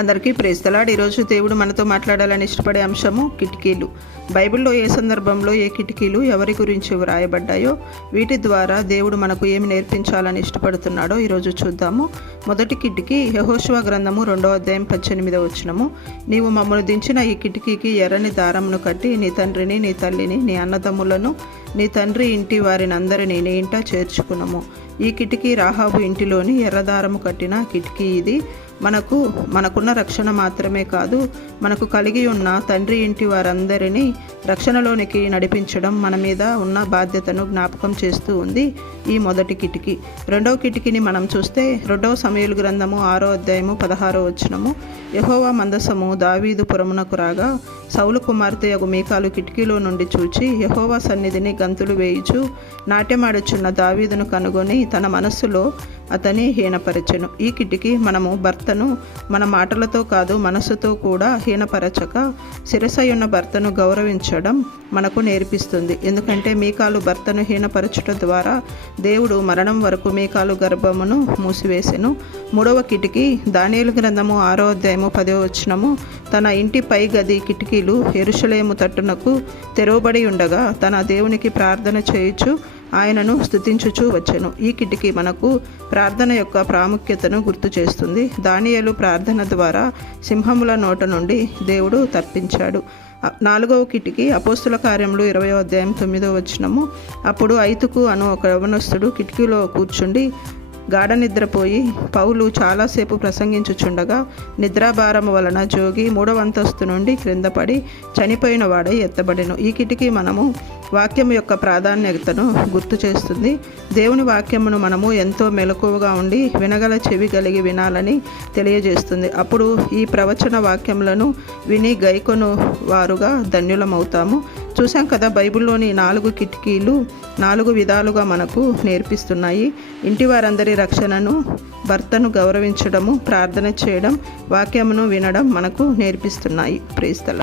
అందరికీ ప్రేస్తలాడు ఈరోజు దేవుడు మనతో మాట్లాడాలని ఇష్టపడే అంశము కిటికీలు. బైబిల్లో ఏ సందర్భంలో ఏ కిటికీలు ఎవరి గురించి వ్రాయబడ్డాయో వీటి ద్వారా దేవుడు మనకు ఏమి నేర్పించాలని ఇష్టపడుతున్నాడో ఈరోజు చూద్దాము. మొదటి కిటికీ యహోశివ గ్రంథము రెండో అధ్యాయం పద్దెనిమిదవ వచ్చినము నీవు మమ్మల్ని దించిన ఈ కిటికీకి ఎర్రని దారమును కట్టి నీ తండ్రిని నీ తల్లిని నీ అన్నదమ్ములను నీ తండ్రి ఇంటి వారిని అందరినీ నీ ఇంట చేర్చుకునము. ఈ కిటికీ రాహాబు ఇంటిలోని ఎర్రదారము కట్టిన కిటికీ ఇది. మనకు మనకున్న రక్షణ మాత్రమే కాదు మనకు కలిగి ఉన్న తండ్రి ఇంటి వారందరినీ రక్షణలోనికి నడిపించడం మన మీద ఉన్న బాధ్యతను జ్ఞాపకం చేస్తూ ఉంది ఈ మొదటి కిటికీ. రెండవ కిటికీని మనం చూస్తే రెండవ సమయలు గ్రంథము ఆరో అధ్యాయము పదహారో వచనము. యహోవా మందసము దావీదు పురమునకు రాగా సౌలు కుమార్తె యొక్క మీకాలు కిటికీలో నుండి చూచి యహోవా సన్నిధిని గంతులు వేయిచు నాట్యమాడుచున్న దావీదును కనుగొని తన మనస్సులో అతని హీనపరచెను. ఈ కిటికీ మనము భర్తను మన మాటలతో కాదు మనస్సుతో కూడా హీనపరచక శిరసయున్న భర్తను గౌరవించడం మనకు నేర్పిస్తుంది. ఎందుకంటే మీకాలు భర్తను హీనపరచుట ద్వారా దేవుడు మరణం వరకు మీకాలు గర్భమును మూసివేసెను. మూడవ కిటికీ దానియలు గ్రంథము ఆరో అధ్యాయము పదో వచనము తన ఇంటి పై గది కిటికీ కిటికీలు ఎరుషలేము తట్టునకు తెరవబడి ఉండగా తన దేవునికి ప్రార్థన చేయుచు ఆయనను స్థుతించుచూ వచ్చెను. ఈ కిటికీ మనకు ప్రార్థన యొక్క ప్రాముఖ్యతను గుర్తు చేస్తుంది. దానియలు ప్రార్థన ద్వారా సింహముల నోట నుండి దేవుడు తప్పించాడు నాలుగవ కిటికీ అపోస్తుల కార్యములు ఇరవై అధ్యాయం తొమ్మిదో వచ్చినము అప్పుడు ఐతుకు అను ఒక యవనస్తుడు కిటికీలో కూర్చుండి గాఢ నిద్రపోయి పౌలు చాలాసేపు ప్రసంగించుచుండగా నిద్రాభారము వలన జోగి మూడవ అంతస్తు నుండి క్రిందపడి చనిపోయిన వాడై ఎత్తబడెను. ఈ కిటికీ మనము వాక్యం యొక్క ప్రాధాన్యతను గుర్తు చేస్తుంది. దేవుని వాక్యమును మనము ఎంతో మెలకువగా ఉండి వినగల చెవి కలిగి వినాలని తెలియజేస్తుంది. అప్పుడు ఈ ప్రవచన వాక్యములను విని గైకొను వారుగా ధన్యులమవుతాము. చూసాం కదా బైబిల్లోని నాలుగు కిటికీలు నాలుగు విధాలుగా మనకు నేర్పిస్తున్నాయి. ఇంటి వారందరి రక్షణను భర్తను గౌరవించడము ప్రార్థన చేయడం వాక్యమును వినడం మనకు నేర్పిస్తున్నాయి. ప్రేస్తల